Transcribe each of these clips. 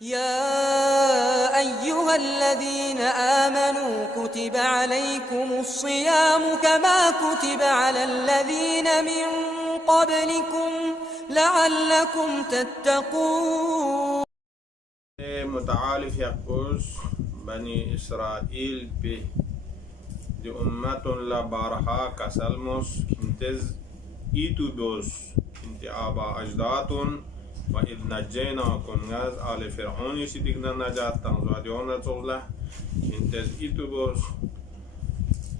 يا أيها الذين آمنوا كتب عليكم الصيام كما كتب على الذين من قبلكم لعلكم تتقون. متعالف يقوس بني إسرائيل به دي أمة لا بارها كسلموس كنتز إيتو بوس كنت آبا أجداتون وإذ نجيناكم غاز آل فرعون يشتكنا نجات تنزواديون تغلا كنتز إيتو بوس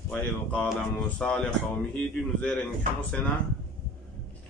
وإذ قال موسى لقومه دي نزيرين كنسنا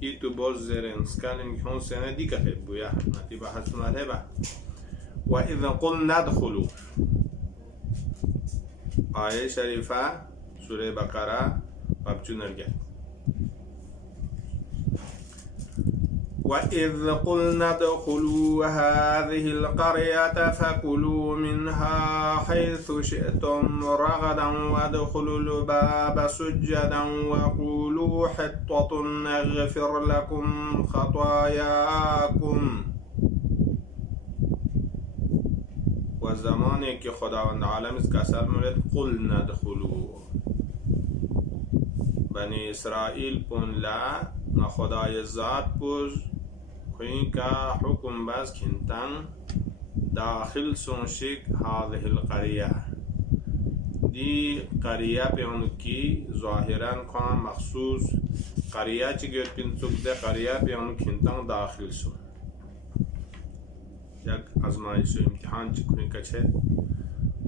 itu bozeren skalin kon sene dika hebbu ya nati bahasuna heba wa idh qulna adkhulu aya sharifa sure baqara babchunarga وإذ قلنا ادخلوا هذه القرية فكلوا منها حيث شئتم رغدا وادخلوا الباب سجدا وقولوا حطة نغفر لكم خطاياكم. وزمانی که خداوند عالم از کسر مورد قلنا ادخلوا بنی اسرائیل پون لا خدای ذات پوز خوين کا حكم بس كنتان داخل سونشيك هذه القرية دي قرية بيونكي ظاهرا كان مخصوص قرية چگه بنتوك ده قرية بيونك كنتان داخل سون یک ازمایش و امتحان چکوين کچه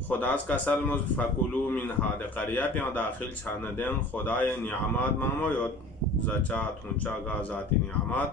خداز کا سلمز فکلو من هذه قرية بيون داخل چاندن خدای نعمات مامویود زچات هنچا غازات نعمات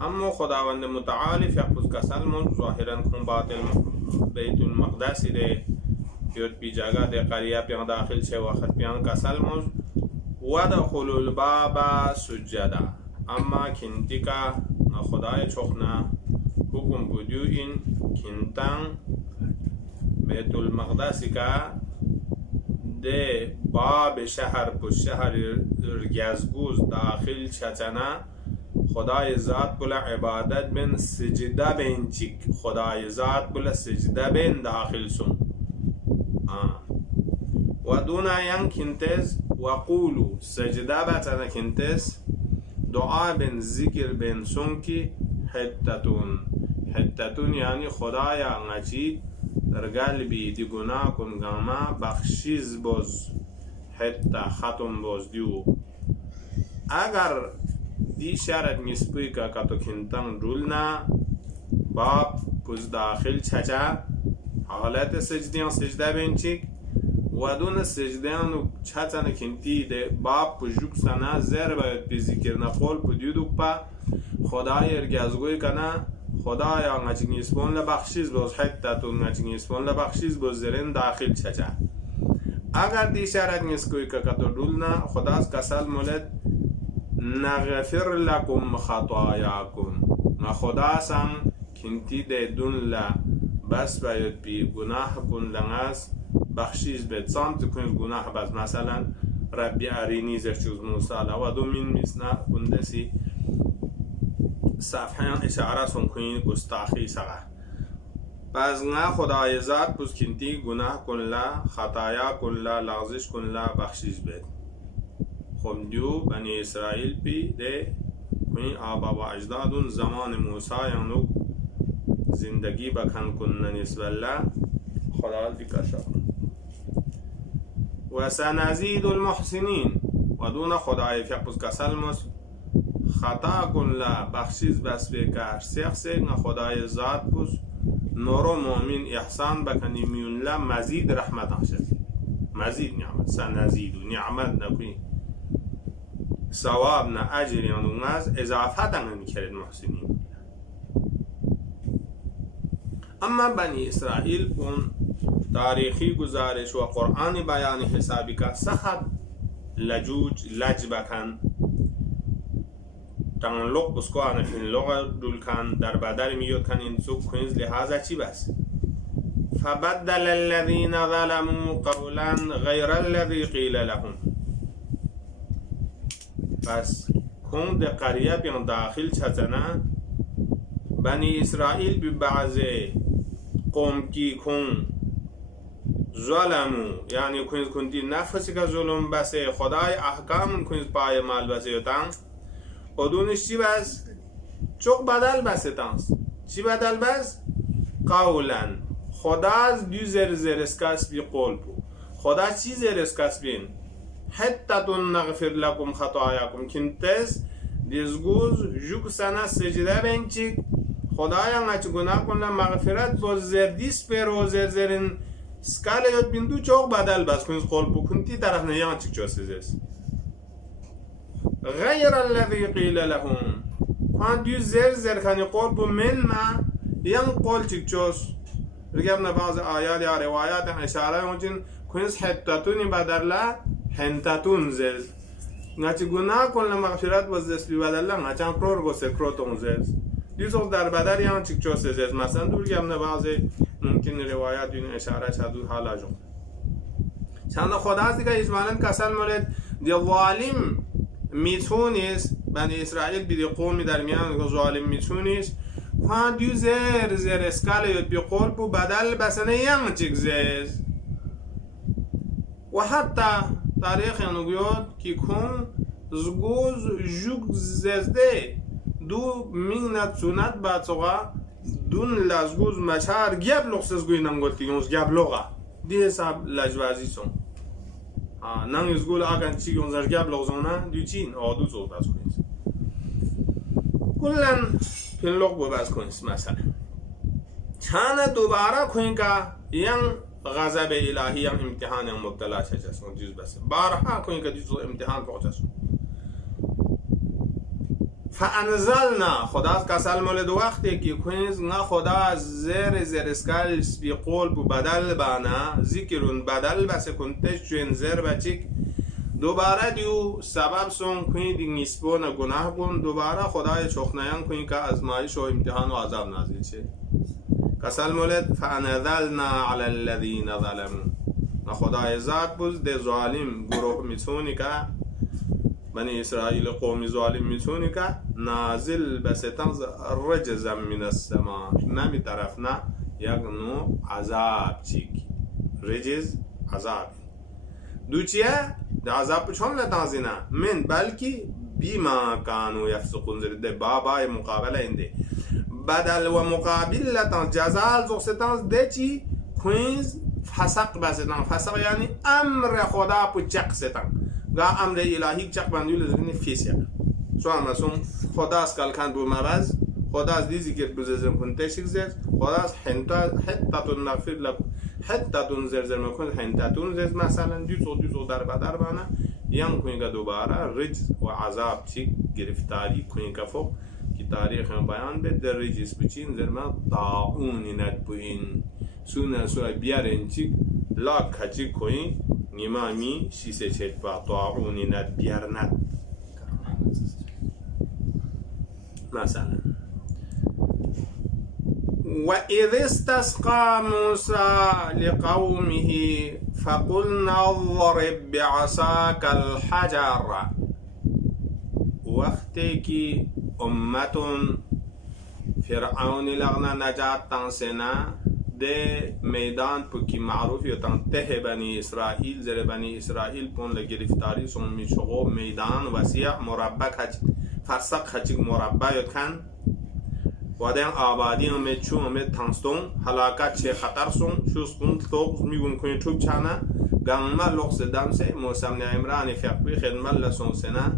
اما خداوند متعال یقوز کسل من ظاهرا کن باطل بیت المقدس ده یود پی جگه ده قریه پیان داخل چه وقت پیان کسل من ودخلوا الباب سجدا اما کنتی که خدای چخنا حکم بودیو این کنتن بیت المقدس که ده باب شهر پو شهر گزگوز داخل چتنه خدای ذات بلا عبادت بین سجده بین چیک خدای ذات بلا سجده بین داخل سون و دونا ین کنتز و قولو سجده بتنا کنتز دعا بین ذکر بین سون کی حتتون یعنی خدایا نچی در قلبی دی گناه کن گاما بخشیز باز حتا ختم باز دیو اگر دی شرط میسپوی که کتو کنتن رولنا باب پوز داخل چچا حالت سجدیان سجده بین چیک و دون سجدیان چچا نکنتی ده باب پوزجوک سنا زیر باید پی ذکر نقول پو دیدو پا خدای ارگازگوی کنا خدای آنگا نیسپون لبخشیز باز حتی تو آنگا نیسپون لبخشیز باز زرین داخل چچا اگر دی شرط میسپوی که کتو رولنا خداز کسل مولد نغفر لكم خطاياكم ما خدا سان کنتی ده دون لا بس باید بی گناه کن لناس بخشیز بید سامت کن گناه بس مثلا ربی ارینی زرچوز موسى و دو من مسنا کندسی صفحه اشاره سن کنین گستاخی سغه پس نه خدای ذات پس کنتی گناه کن لا خطایا کن لا لغزش کن لا بخشیز بید خمدیو بنی اسرائیل پی ده کنی آبا و اجدادون زمان موسی یانو زندگی بکن کنن نسبت الله خدا دیکشا و سنزید المحسنین و دون خدای فیقوز کسلمس خطا کن لا بخشیز بس بکر سیخ نه خدای ذات پس نورو مؤمن احسان بکنی میون لا مزید رحمت آشد مزید نعمت سنزید و نعمت نکنی ثواب نه اجر یانون از اضافه دنگن کرد محسنین. اما بنی اسرائیل اون تاریخی گزارش و قرآن بیان حسابی که سخت لج بکن تنلق بسکو آنفین لغة دول کن در بدر میاد کن این سوک کنیز لحاظه چی بس فبدل الذين ظلموا قولا غير الذي قيل لهم. پس کن در قریه بیان داخل چزنه بنی اسرائیل بی بعض قوم کی کن ظلمو یعنی کنیز کنی نفسی که ظلم بسه خدای احکام کنیز پای مال بسه یوتن و دونش چی بس؟ چوک بدل بسه تانس چی بدل بس؟ قولا خدا از دو زرسکاس بی قول بو خدا چی زرسکاس بین؟ حتی تون نغفر لکم خطایاکم کنتس دیزگوز جوک سنا سجده بین چی خدایا ما چی گناه کنه مغفرت با زردیس پر و زرزرین سکال یاد بین دو چوک بدل بس کنیز قول بو کنتی طرف نیان چی چو سیزیس غیر الذي قیل لهم پان دو زر کنی قول بو من ما ین قول چی چوس رجعنا بعض آيات يا روايات إشارة ممكن كونس حتتون بدلا حنتتون زز ناتي گناه كل مغفرت وزس بدلا ناتي پرور گوسه کروتون زز دیسو در بدل یان چیک چوس زز مثلا دور گمنا بعض ممكن روايات این إشارة شدو حالا جو چند خدا است که اجمالاً کسان مولد دی ظالم میتونیست بنی اسرائیل بی قومی در میان ظالم میتونیست پان دو زر اسکال یاد بی قول بو بدل بسنه یم چیک زیز و حتی تاریخ یانو گوید که کن زگوز جوگ زیزده دو مینت سونت باتسوغا دون لزگوز مچار گیب لغسز گوی نمگل که یونز گیب لغا دی حساب لجوازی سون ننگ زگول آگن چی یونزش گیب لغزونه دو چین آدو زود باز کنید کلن پین لغ بو باز کنید مثلا چانه دوباره کنید که ین غضب الهی ین امتحان ین مبتلا شجسون جز بس بارها کنید که جز امتحان پوچسون فانزلنا خدا کسال مولد وقتی که کنید نه خدا زر اسکال بی قول بو بدل بانا ذکرون بدل بس کنتش چون زر بچیک دوباره دیو سبب سون کنید نیسپون گناه کن دوباره خدای چخنیان کنید که ازمایش و امتحان و عذاب نازل شه کسال مولد فانزلنا علی الذین ظلموا خدای ذات بوز ده ظالم گروه میتونی که بنی اسرائیل قومی ظالم میتونی که نازل بستن رجزا من السما نمی طرف نه یک نوع عذاب چیک رجز عذاب دو چیه؟ ده عذاب چون لتازینا من بلکی بیما کانو یفسقون زرده بابای مقابله اینده بدل و مقابل لتان جزال زوستان ده چی؟ کوینز فسق بستان فسق یعنی امر خدا پو چق ستان گا امر الهی چق بندیو لزرین فیسیا سو همسون خدا از کلکن بو مرز خدا از دیزی که بزرزم کنتشک زد خدا از حتتون نغفر لکن حتتون زرزر میکن حتتون زرز مثلا دیوزو در بدر بانه یم کنی که دوباره رجز و عذاب چی گرفتاری کنی که فوق که تاریخ هم بیان به در رجز بچین زرما طاعونی ند بوین سونه سوی بیارن چی لاک کچی کنی نیمامی شیسه چید با طاعونی ند بیار ند مثلا وإذ استسقى موسى لقومه فقلنا اضرب بعصاك الحجر وقتی که امت فرعون لغنا نجات تنسنا ده میدان پکی معروف یوتان ته بنی اسرائیل زر بنی اسرائیل پون لگرفتاری سون میشغو میدان وسیع مربع کچ فرسق خچک مربع یوتکن و دین آبادی همه چون همه تنستون حلاکت چه خطر سون شوستون توق میگون کنی چوب چانه گامما لغز دم سه موسم نعمران فقبی خدمت لسون سنا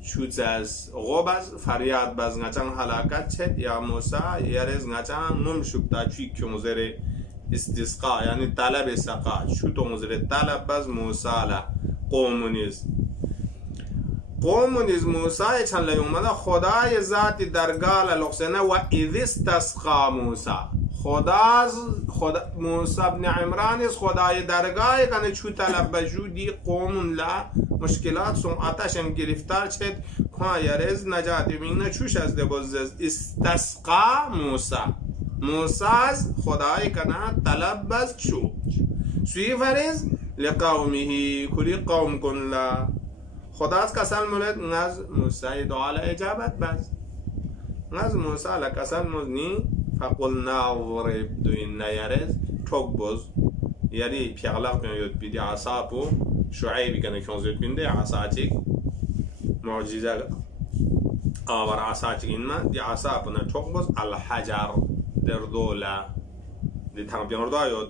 شوز از غوب از فریاد باز نچان حلاکت چه یا موسا یارز نچان نم شکتا چی کمزر استسقا یعنی طلب سقا شو تو مزر طلب باز موسا لا قومونیز قوم نیز موسی چند لیومده خدای ذات درگاه للقسنه و اذ استسقا موسی خدا موسی ابن عمران از خدای درگاه کنه چو طلب بجودی قوم لا مشکلات سم آتش هم گرفتار شد که یارز نجات بینه چوش از دبوز استسقا موسی از خدای کنه طلب بز چو سوی فرز لقومه کلی قوم کن لا خداست کسال مولد نز موسی دعا اجابت بز نز موسی لکسال مزنی فقلنا ضرب دوین نیارز توک بز یاری پیغلاق بیاد بیدی عصا پو شعیبی کنه که اونزید بینده عصا چیک معجزه آور عصا چیک اینما دی عصا پو نه توک بز الحجر در دولا دی تنگ بیان ردا یاد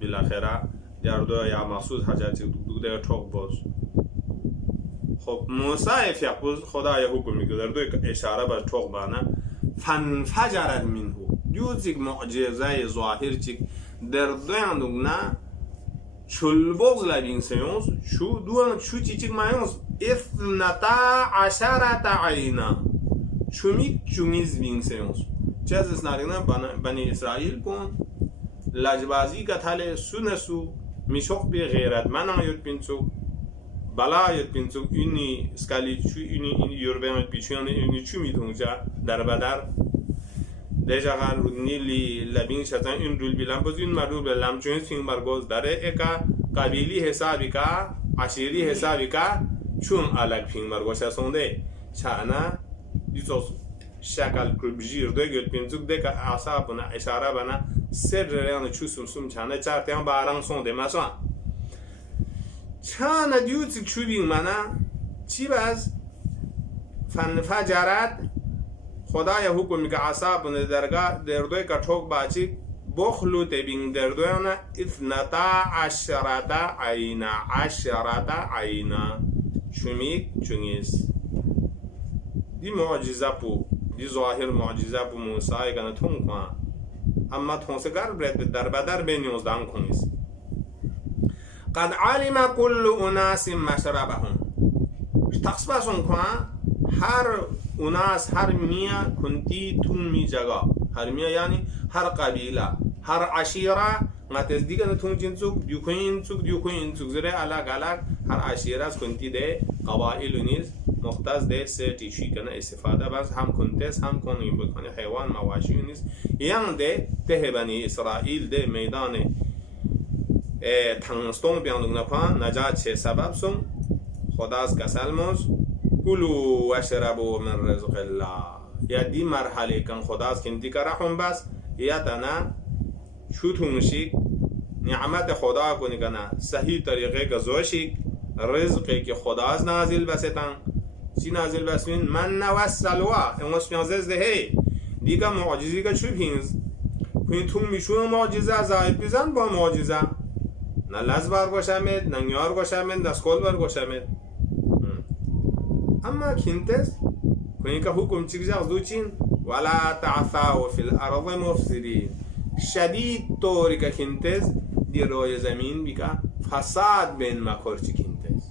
بالاخره در دو یا مخصوص حجر چیک دو در توک بز خب موسی فیق بز خدای حکم میگه در دو اشاره بر توک بانه فانفجرت منه دیوزیک معجزه ظاهر چیک در دویان دوگنا چل بغز لبین سیونس شو دوان چو چیک مایونس اثنتا عشرت عینا چومیک چومیز بین سیونس چیز اسنارگنا بنی اسرائیل کن لجبازی گتاله سونسو میشوق بی غیرت من آیود پینچو بلا یاد پینچو اینی اسکالی چو اینی یوربان پیچیان اینی چو میدونجا در بدر دیجا قال نیلی لبین شتن این رول بیلم باز این مرو بلم چون سیم برگاز داره اکا قبیلی حسابی کا عشیری حسابی کا چون الگ فین برگاش سونده چانا دیسوس شکل کربجیر دو گل پینچو دکا عصا بنا اشاره بنا سر ریان چو سم چانا چار تیان باران سونده مثلا چانا دیوتی چو بین منا چی باز فانفجرت خدای حکم میگه عصا بنده درگاه در دوی کتوک باچی بخلو تبین در دوی انا اثنتا عشرت عینا چومیک چونیس دی معجزه پو دی ظاهر معجزه پو موسیٰ کنه تون کنه اما تونسگر برد در بدر به 19 کنیس قد علم كل اناس مشربهم تقصباسون کنه هر اوناس هر میا کنتی تون می جگا هر میا یعنی هر قبیله هر عشیره متز دیگه نتون جنسوک دیوکوین سوک زره الگ هر عشیره از کنتی ده قبائل نیز مختص ده سه تیشی کنه استفاده باز هم کنتس هم کنیم بکنه حیوان مواشی نیز یعنی ده ته بنی اسرائیل ده میدان تنگستون بیاندون نپان نجات چه سبب سون خداست کسل موز کلو واشربو من رزق الله یا دی مرحله کن خداست کنتی که رحم بس یا تنا شوتونشی نعمت خدا کنی کنا صحیح طریقه گزوشی رزقی که خداست نازل بستن چی نازل بسین من نوسلوا اموس پیانزز دهی دیگه معجزی که چو پینز کنی تون میشون معجزه زاید بیزن با معجزه نه لز برگوشمید نه نیار گوشمید نه سکول برگوشمید اما کنتس کنی که حکم چیزی از دوچین ولا تعثوا فی الارض مفسدین شدید طوری که کنتس دی روی زمین بیکا فساد بین مکر چی کنتس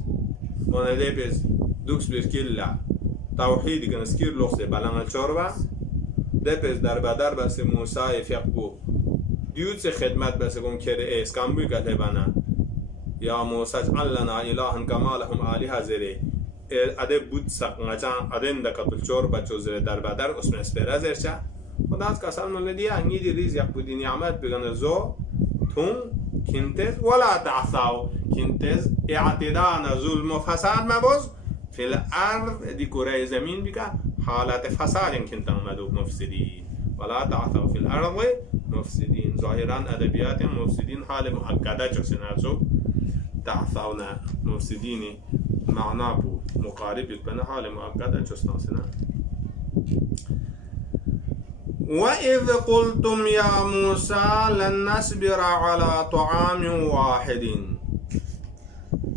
مانده پیز دوکس برکیلا توحیدی که نسکیر لخصه بلنگل چوربا ده پیز در بدر بس موسی فیقبو دیوت سے خدمت بس کن کرے اسکامبوی کہتے بنا یا موسی اجعل لنا الها کما لهم آلهة زره اده بود سقنجان ادن دکتل چور بچو زره در بدر اسم اسپرا زرچا خداست کسال مولدی انگی دی ریز یک بودی نعمت بگن زو تون کنتز ولا تعثوا کنتز اعتدان ظلم و فساد مبوز فی الارض دی کره زمین بکا حالت فساد کنتن مدوب مفسدین ولا تعثوا فی الارض مفسدین ظاهران ادبیات مفسدین حال مؤکده چو سنرزو تعثونا مفسدین معنا بو مقارب بنا حال مؤكد جسنا وإذ قلتم يا موسى لن نصبر على طعام واحد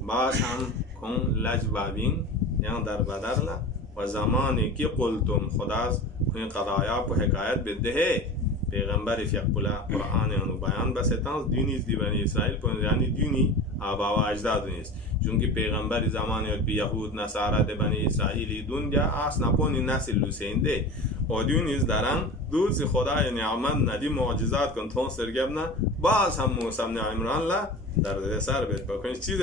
باش هم کن لجبابین یعنی در بدر لا و زمانی که قلتم خداست کنی قضایا پو حکایت بده پیغمبر فیق بلا قرآن انو بیان بسیتانس دینیز دی بنی اسرائیل پون یعنی دینی آبا و اجداد نیست چونکه پیغمبر زمانی بی یهود نصارا دی بنی اسرائیلی دنیا آس نپونی نسل لوسینده و دینیز درن دوست خدای نعمت ندی معجزات کن تون سرگبنا باز هم موسی بن عمران لا در سر بیت بکنید چی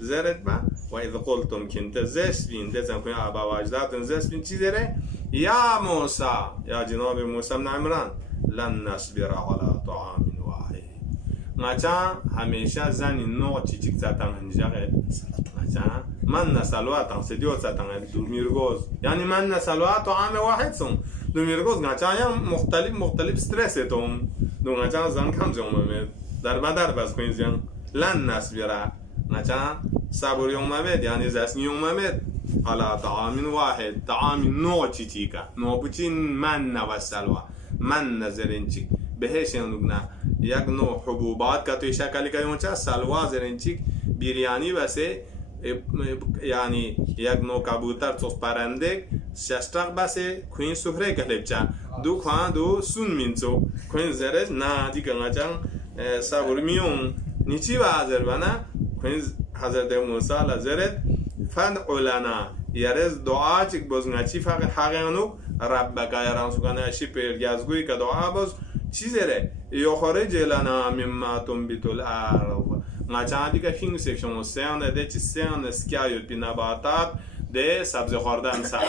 زرت با و اذ قلتم کنت زسبین دزن کنید آبا و اجداد زسبین چی داره یا موسی یا جناب موسی بن عمران لن نصبر على طعام واحد ماچا همیشه زنی نوع چیچیک زتن هنجاقه ماچا من نسلوه تنسیدیو زتن دومیرگوز یعنی من نسلوه طعام واحد سون دومیرگوز ماچا یا مختلف سترس توم دو ماچا زن کم زیومه در بدر بس کنید زن لن نصبر ماچا صبر یومه یعنی زسنی یومه على طعام واحد طعام نوع چیچیکا نوع بچین من نوسلوه من نظرینچیک بهش نگنا یک نوع حبوبات کا تو شکلی کا یونچا سلوا زرینچیک بیریانی واسه یعنی یک نوع کبوتر تو پرنده ششتاق باسه کوین سفره کلبچا دو خوان دو سون مینچو کوین زرز نا دیگه نچان صبر میون نیچی بازر بنا کوین حضرت موسی لزرت فن علنا یارز دعا چیک بزنگچی فقط حقیقنو ربک ایران سکانه اشی پیرگازگویی که دعا باز چیزره یخرج لنا مما تنبت الارض ماچان دیگه فینگ سیکشن سیان ده چی سیان سکیایوت بی نباتات ده سبز خوردن ساق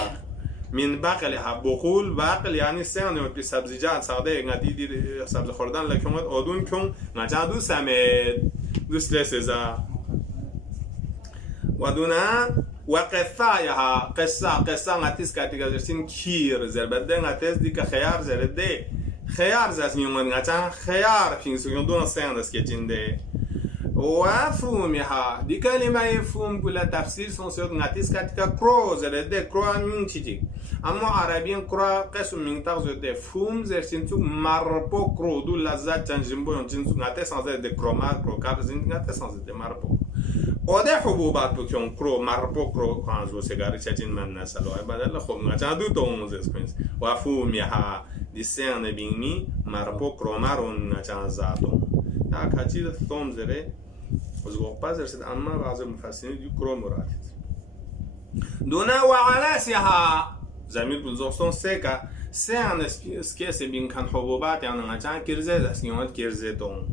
من بقلها بقول بقل یعنی سیان بی سبزیجات ساده نتیجه سبز خوردن لکمت آدون کن ماچان دو سمت دوست لسزا و دونا وقفايها قصة غاتيس كاتيغازرسين كير زربدن غاتيس ديكا خيار زرده خيار زاس نيومن غاتان خيار فين سيون دون سيندس كيتشينده وفهمها دي كلمة يفهم بلا تفسير سون سيون غاتيس كاتيكا كرو زرده كرو مين تشيجي اما عربيين كرو قسم من تاغزو دي فهم زرسين تو ماربو كرو دو لازات تنجمبو يونجين تو غاتيس سانزه دي كروما كرو كارزين غاتيس سانزه دي ماربو اوده حبوبات بکن کرو مربو کرو خانزو سیگاری چچین من نسلوه بدل خوب نچان دو توموزش کنیز و فومیها دیسیان بینی مربو کرو مرون نچان زادون تا کچی توم زره از گوپا زرسید اما بعض مفسرین دیو کرو مرادید دونا و علاسیها زمین بلزوستون سیکا سیان اسکیسی بین کن حبوبات یعنی نچان کرزه اسکیومت کرزه تون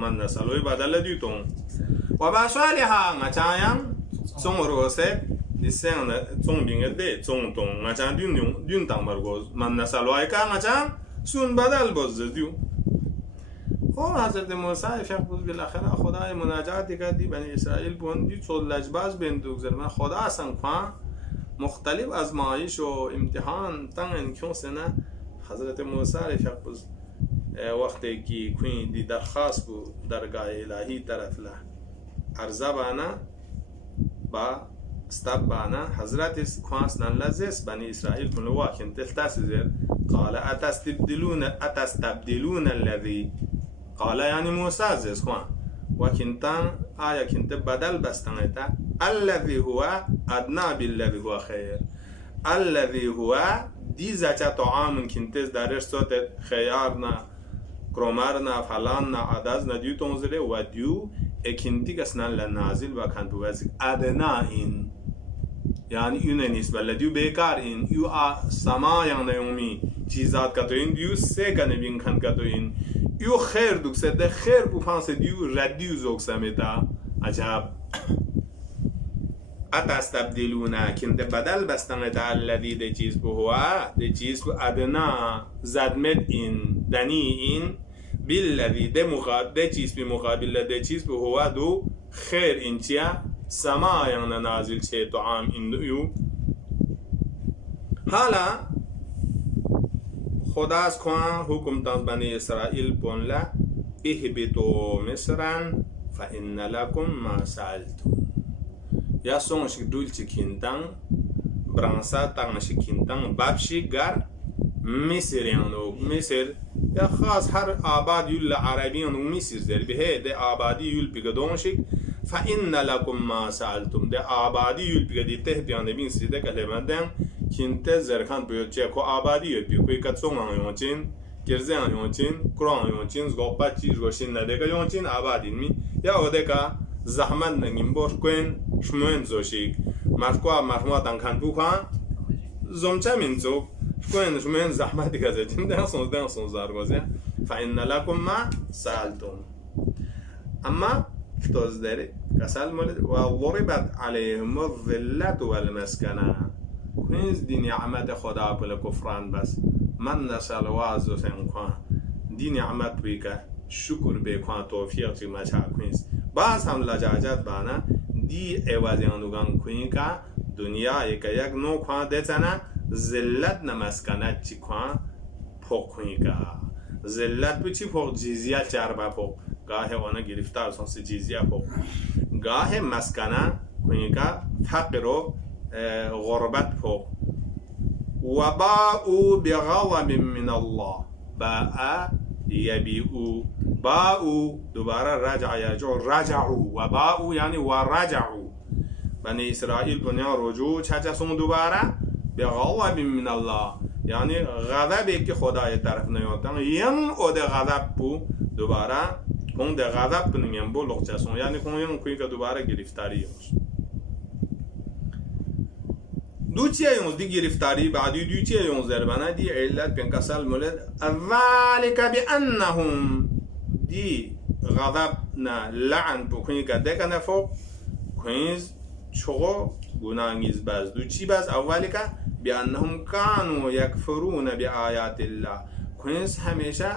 من نسلوه بدل دیو تون و باشالها مچایم چون روسه دیسن چون بینگده چون تون مچان دون تام برگوز من نسلوای کا مچان سون بدل باز دیو خب حضرت موسی فیق بود بالاخره خدای مناجات کردی بنی اسرائیل بوندی چول لجباز بندوق زر من خدا اصلا کان مختلف آزمایش و امتحان تنگ کیون سنا حضرت موسی فیق بود وقتی کی کوین دی درخواست بود درگاه الهی طرف له عرضه بانا با استاب بانا حضرت خواست نلزس بني اسرائيل كل واحد تلتاسزر قال اتستبدلون الذي قال يعني موسى زس خوان وكنتان آية كنت بدل بستانتا الذي هو ادنى بالذي هو خير الذي هو دي زاتا طعام كنت دارش صوت خيارنا كرومارنا فلاننا عدازنا ديو تنزله وديو اکنتی کسنن لنازل و کن بوزک ادنا این یعنی اون نیست بله دیو بیکار این یو سما یعنی یومی چیزات کتو این دیو سه کنه بین کن کتو این یو خیر دوکسه ده خیر بفانس دیو ردیو زوکسه میتا عجب اتستبدلونه کنده بدل بستنه تا الذی ده چیز بهوا ده چیز بو ادنا زدمت این دنی این بالذي ده چیز به مقابل ده چیز به هو دو خیر اینچیا سما یعنی نازل چه طعام این دیو حالا خدا از کوان حکم داد بنی اسرائیل بونلا اهبطوا مصرا فإن لكم ما سألتم یا سونش دول چکینتان برانسا تانش کینتان بابشی گر مصر یعنی مصر یا خاص هر آباد یول عربیان و مصر در به ده آبادی یول بگدونشک فإن لكم ما سألتم ده آبادی یول بگدی ته بیان بین سیده کلمه دن کینت زرخان بیوچه کو آبادی you'll be Kui کتسون آنیوچین girze an yonchin kuran yonchin zgopa chi zgoshin nadeka yonchin abadin mi ya odeka zahmat nangim bosh kwen shmuen zoshik markwa marmwa tankan bukan zomcha min zog kwen shmuen zahmat gaze jindan son zargoze fa inna lakum ma sa'altum amma توزدري كسال مولد وضربت عليهم الذلة والمسكنة كنز دي نعمت خدا بلا كفران بس من نسال وازو سنكوان دي نعمت بيكا شكر بيكوان توفيق ما شاء كنز باز هم لجاجت بانا دي اوازيان دوغان كوينكا دنيا يكا يك نو كوان ديتانا ذلت نمسكنت چي كوان پوك كوينكا ذلت بچي پوك جزيات چاربا پوك گاه آنها گرفتار سانس جیزیه پوک گاه مسکنه کنیکا فقر و غربت پوک و باءوا بغضب من الله باء يبيئوا باءوا دوباره رجعوا و باءوا یعنی و رجعوا بنی اسرائیل بنیا رجوع چه سون دوباره بغضب من الله یعنی غضبی که خدای طرف نیاتن یم او ده غضب بو دوباره کن ده غضب کنیم با لغتشون یعنی کنیم که دوباره گرفتاری یونس دو چیه یونس دی گرفتاری بعدی دو چیه یونس دربانه دی علت پنکسال مولد ذالک بأنهم دی غضب نه لعن بکنی که ده کنه فوق کنیز چغو گناهیز باز دو چی باز اولی که بأنهم كانوا يكفرون بآيات الله کنیز همیشه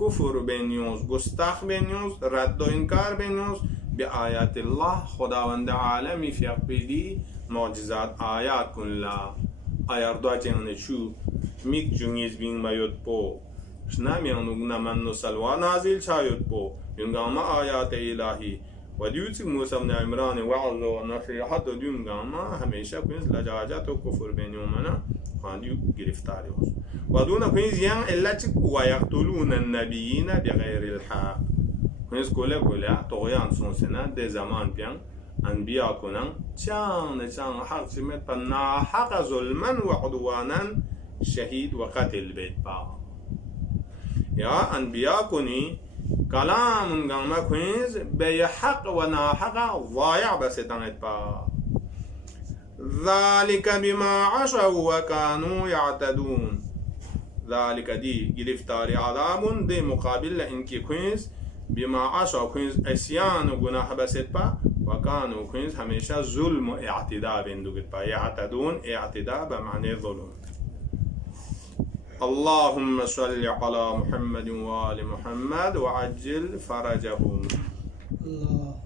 کفر بینیوز گستاخ بینیوز رد و انکار بینیوز به آیات الله خداوند عالمی فیق بیدی معجزات آیات کن لا آیار دو چنه چو میک جونیز بین مایود پو شنامیانو نمن سلوا نازل شاید پو یونگاما آیات الهی و دیوتی موسی بن عمران وعظ و نصیحت و دیونگاما همیشه کنیز لجاجت و کفر بینیومنا خواندیو گرفتاری هست و دون کنیز یان علت و یقتلون النبیین بغیر الحق کنیز کله طغیان سونسنا ده زمان بیان انبیا کنن چان حق سمت پنا حق ظلما و عدوانا شهید و قتل بیت با یا انبیا کنی کلام گام کنیز به حق و ناحق ضایع بستانت با ذلك بما عصوا وكانوا يعتدون ذلك دي گرفتاری عذاب دي مقابل انكي كوينز بما عصوا كوينز اسيان و گناه بسيط با وكانوا كوينز هميشه ظلم و اعتداء بندوگت با يعتدون اعتداء بمعنى ظلم اللهم صل على محمد وآل محمد وعجل فرجهم الله